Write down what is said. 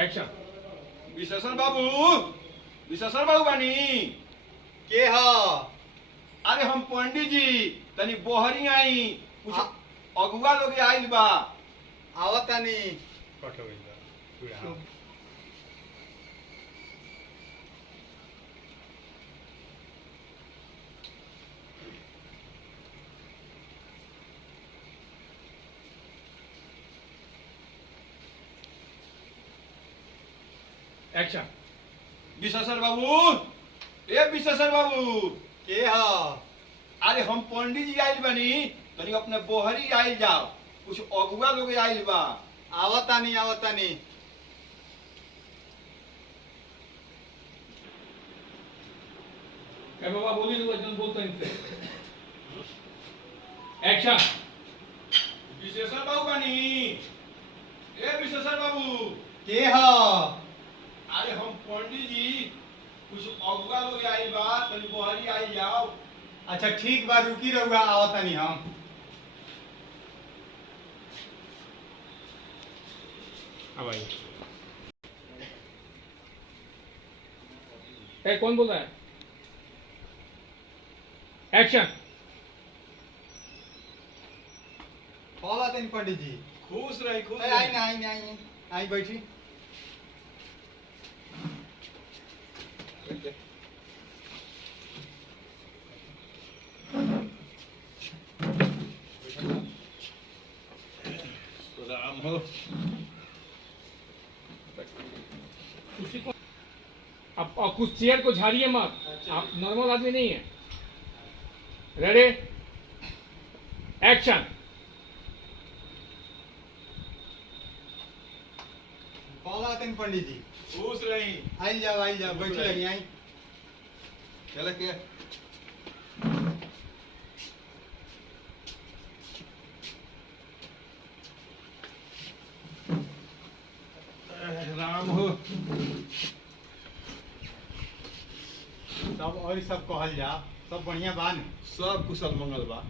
Action. विशेषण बाबू, विशेषण बाबू बानी के ह अरे हम पंडित जी तनी बोहरी आई कुछ आ- अगुआ लोग आइल बा। आवतानी। एक्शन। विशेषण बाबू, ए विशेषण बाबू, के ह अरे हम पंडित जी आइल बानी तनी अपने बोहरी आइल जाओ कुछ अगुआ लोग आइल बा। आवतानी आवतानी। क्या बाबा बोली तो वजन बोलता इनसे। एक्शन। विशेषण बाबू बानी, ए विशेषण बाबू, के ह अरे हम पंडित जी कुछ अगुआ लोग आइल बा तनी बोहरी आइल जाओ। अच्छा ठीक बा, रुकी रहुआ, आवतानी हम। अब आइए। ए, कौन बोल रहा है? एक्शन। कॉल आते पंडित जी। खुश रही खुश आई रही। ना आई ना आई आई बैठी। राम हो। उसी को अब कुछ चेयर को झाड़िए मत। अच्छा। आप नॉर्मल आदमी नहीं है। Ready action. कॉल आते पंडित जी। खुश रही। आई जाओ बैठी रही आई। चल के राम हो। सब और सब कहल जा, सब बढ़िया बा न? सब कुशल मंगल बा।